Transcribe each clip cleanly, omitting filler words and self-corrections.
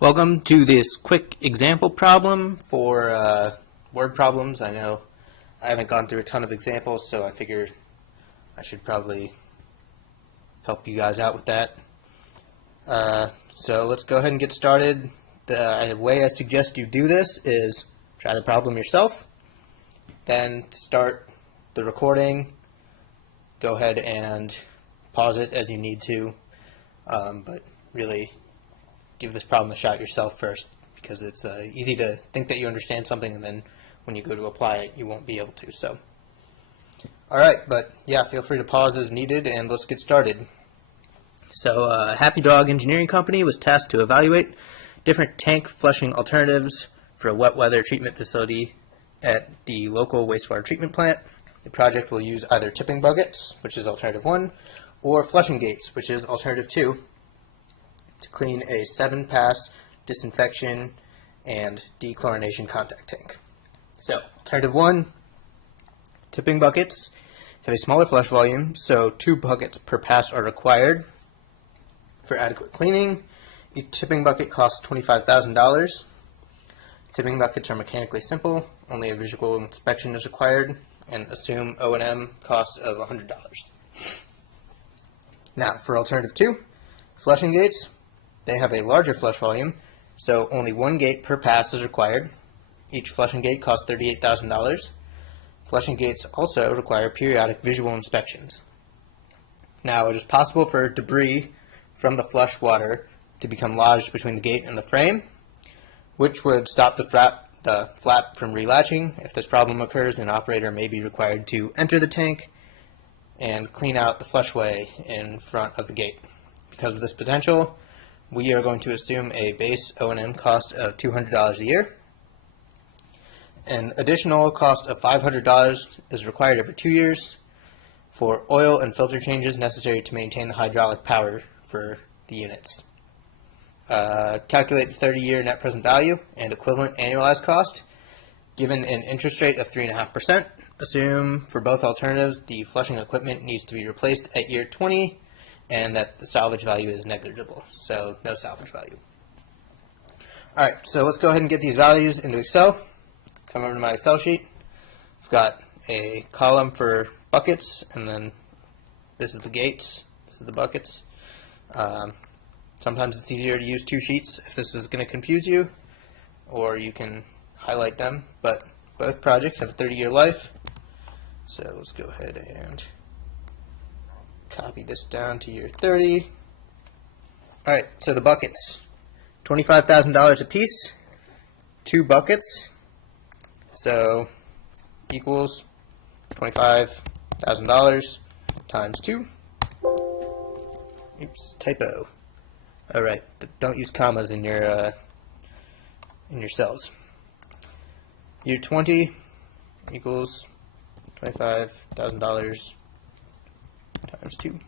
Welcome to this quick example problem for word problems. I know I haven't gone through a ton of examples, so I figured I should probably help you guys out with that. So let's go ahead and get started. The way I suggest you do this is try the problem yourself, then start the recording, go ahead and pause it as you need to, but really give this problem a shot yourself first, because it's easy to think that you understand something and then when you go to apply it you won't be able to. So alright, but yeah, feel free to pause as needed and let's get started. So Happy Dog Engineering Company was tasked to evaluate different tank flushing alternatives for a wet weather treatment facility at the local wastewater treatment plant. The project will use either tipping buckets, which is alternative 1, or flushing gates, which is alternative 2, to clean a 7-pass disinfection and dechlorination contact tank. So, alternative 1, tipping buckets have a smaller flush volume, so 2 buckets per pass are required for adequate cleaning. Each tipping bucket costs $25,000. Tipping buckets are mechanically simple, only a visual inspection is required, and assume O&M costs of $100. Now, for alternative 2, flushing gates. They have a larger flush volume, so only 1 gate per pass is required. Each flushing gate costs $38,000. Flushing gates also require periodic visual inspections. Now, it is possible for debris from the flush water to become lodged between the gate and the frame, which would stop the flap from relatching. If this problem occurs, an operator may be required to enter the tank and clean out the flushway in front of the gate. Because of this potential, we are going to assume a base O&M cost of $200 a year. An additional cost of $500 is required every 2 years for oil and filter changes necessary to maintain the hydraulic power for the units. Calculate the 30-year net present value and equivalent annualized cost given an interest rate of 3.5%. Assume for both alternatives the flushing equipment needs to be replaced at year 20 and that the salvage value is negligible, so no salvage value. Alright, so let's go ahead and get these values into Excel. Come over to my Excel sheet. I've got a column for buckets, and then this is the gates, this is the buckets. Sometimes it's easier to use 2 sheets if this is going to confuse you, or you can highlight them, but both projects have a 30-year life, so let's go ahead and copy this down to year 30. Alright, so the buckets, $25,000 a piece, 2 buckets, so equals $25,000 times 2. Oops, typo. Alright, but don't use commas in your cells. Year 20 equals $25,000 times 2.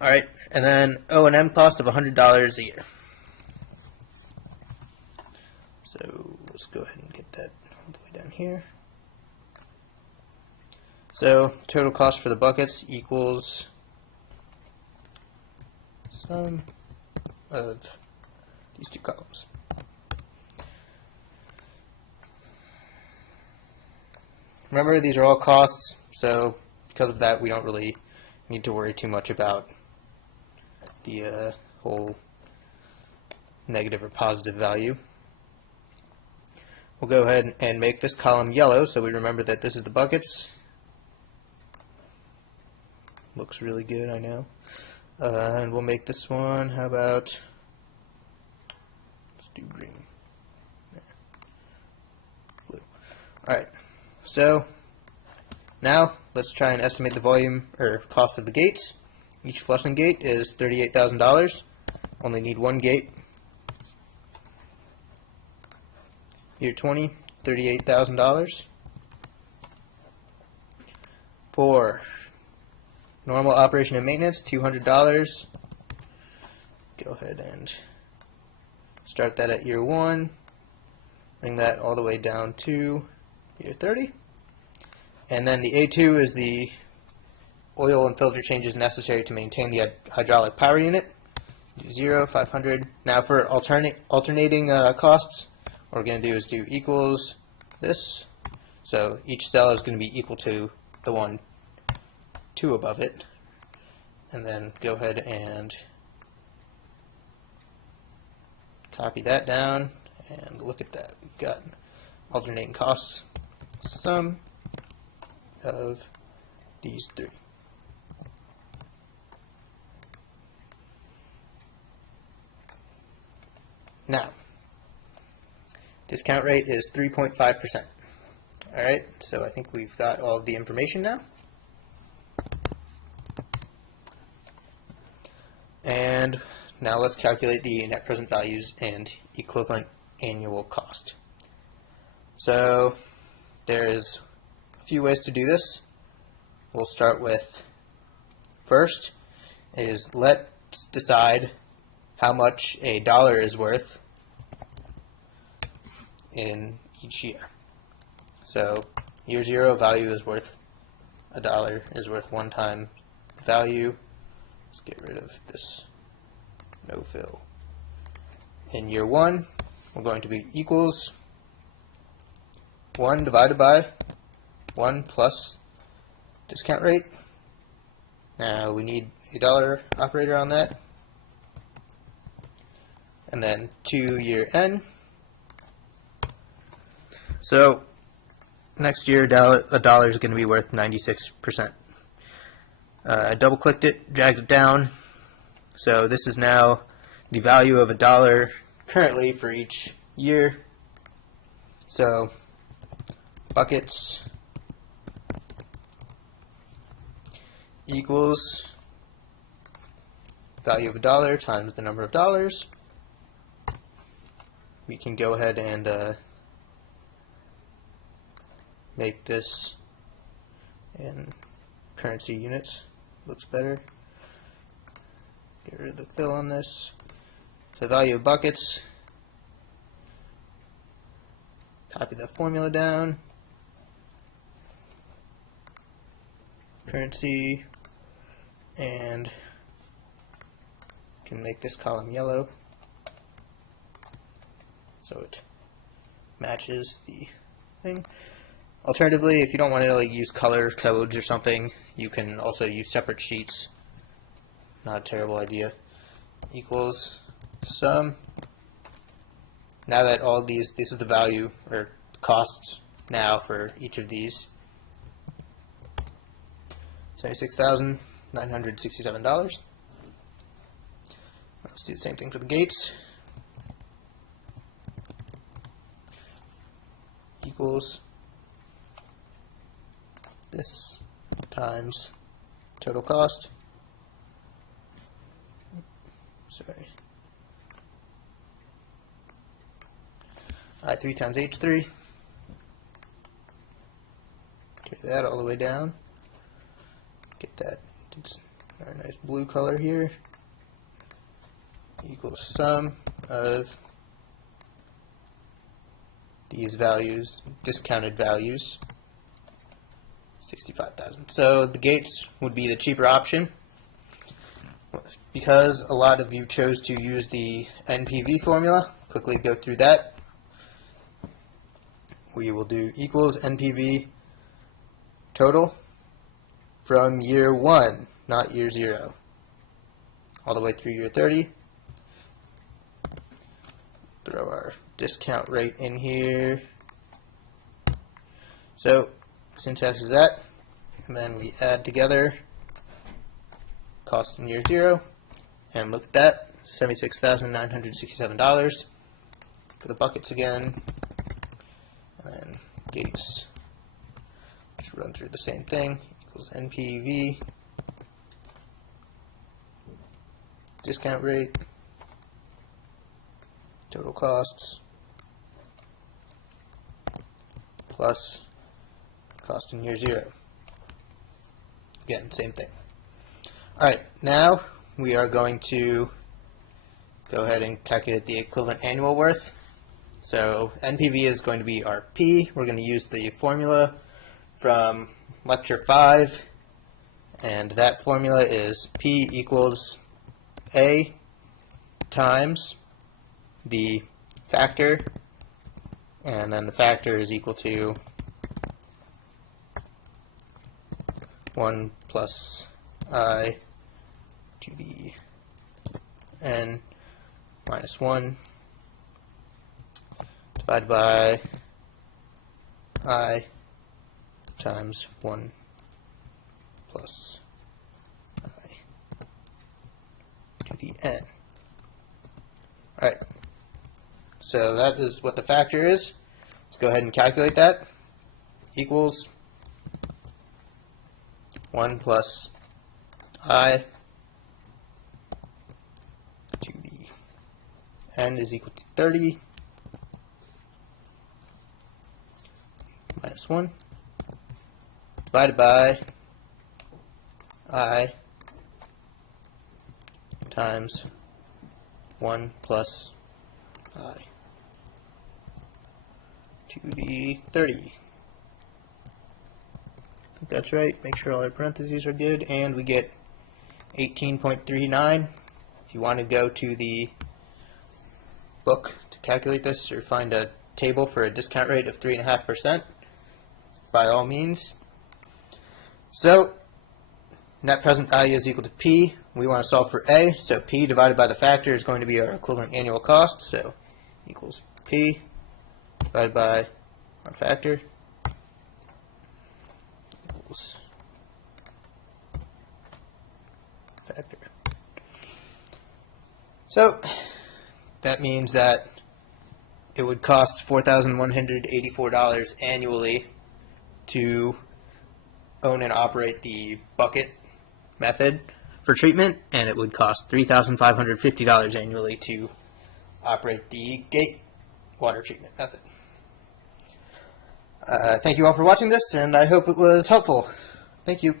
Alright, and then O&M cost of $100 a year. So let's go ahead and get that all the way down here. So total cost for the buckets equals sum of these 2 columns. Remember, these are all costs, so because of that we don't really need to worry too much about the whole negative or positive value. We'll go ahead and make this column yellow so we remember that this is the buckets. Looks really good, I know. And we'll make this one, how about, let's do green. Blue. Alright, so now let's try and estimate the volume or cost of the gates. Each flushing gate is $38,000. Only need 1 gate. Year 20, $38,000. For normal operation and maintenance, $200. Go ahead and start that at year 1. Bring that all the way down to year 30. And then the A2 is the oil and filter changes necessary to maintain the hydraulic power unit. do 0, 500. Now for alternating costs, what we're going to do is do equals this. So each cell is going to be equal to the one 2 above it. And then go ahead and copy that down, and look at that. We've got alternating costs, sum of these 3. Now, discount rate is 3.5%. Alright, so I think we've got all of the information now. And now let's calculate the net present values and equivalent annual cost. So there's a few ways to do this. We'll start with, first is let's decide how much a dollar is worth in each year. So year 0 value is worth $1 is worth 1 time value. Let's get rid of this no fill. In year 1, we're going to be equals 1 divided by 1 plus discount rate. Now we need a dollar operator on that. And then 2 year n. So next year a dollar is going to be worth 96%. I double clicked it, dragged it down. So this is now the value of $1 currently for each year. So buckets equals value of $1 times the number of dollars. We can go ahead and make this in currency units. Looks better. Get rid of the fill on this. So value of buckets. Copy that formula down. Currency. And can make this column yellow so it matches the thing. Alternatively, if you don't want to use color codes or something, you can also use separate sheets. Not a terrible idea. Equals sum. Now that all these, this is the value or costs now for each of these. $76,967. Let's do the same thing for the gates. Equals this times total cost. Sorry. I3 times H3. Carry that all the way down. Get that very nice blue color here. Equals sum of these values, discounted values, 65,000. So the gates would be the cheaper option. Because a lot of you chose to use the Npv formula, quickly go through that. We will do equals Npv total from year 1, not year 0, all the way through year 30. Throw our discount rate in here. So syntax is that, and then we add together cost in year 0, and look at that, $76,967 for the buckets again, and gates. Just run through the same thing. Equals NPV discount rate total costs plus cost in year 0. Again, same thing. Alright, now we are going to go ahead and calculate the equivalent annual worth. So NPV is going to be our P. We're going to use the formula from lecture 5, and that formula is P equals A times the factor, and then the factor is equal to 1 plus I to the n minus 1 divided by I times 1 plus I to the n. Alright, so that is what the factor is. Let's go ahead and calculate that. Equals 1 plus I to the n is equal to 30 minus 1 divided by I times 1 plus I to the 30. I think that's right. Make sure all our parentheses are good, and we get 18.39. If you want to go to the book to calculate this or find a table for a discount rate of 3.5%, by all means. So net present value is equal to P. We want to solve for A, so P divided by the factor is going to be our equivalent annual cost, so equals P divided by our factor equals factor. So that means that it would cost $4,184 annually to own and operate the bucket method for treatment, and it would cost $3,550 annually to operate the gate water treatment method. Thank you all for watching this, and I hope it was helpful. Thank you.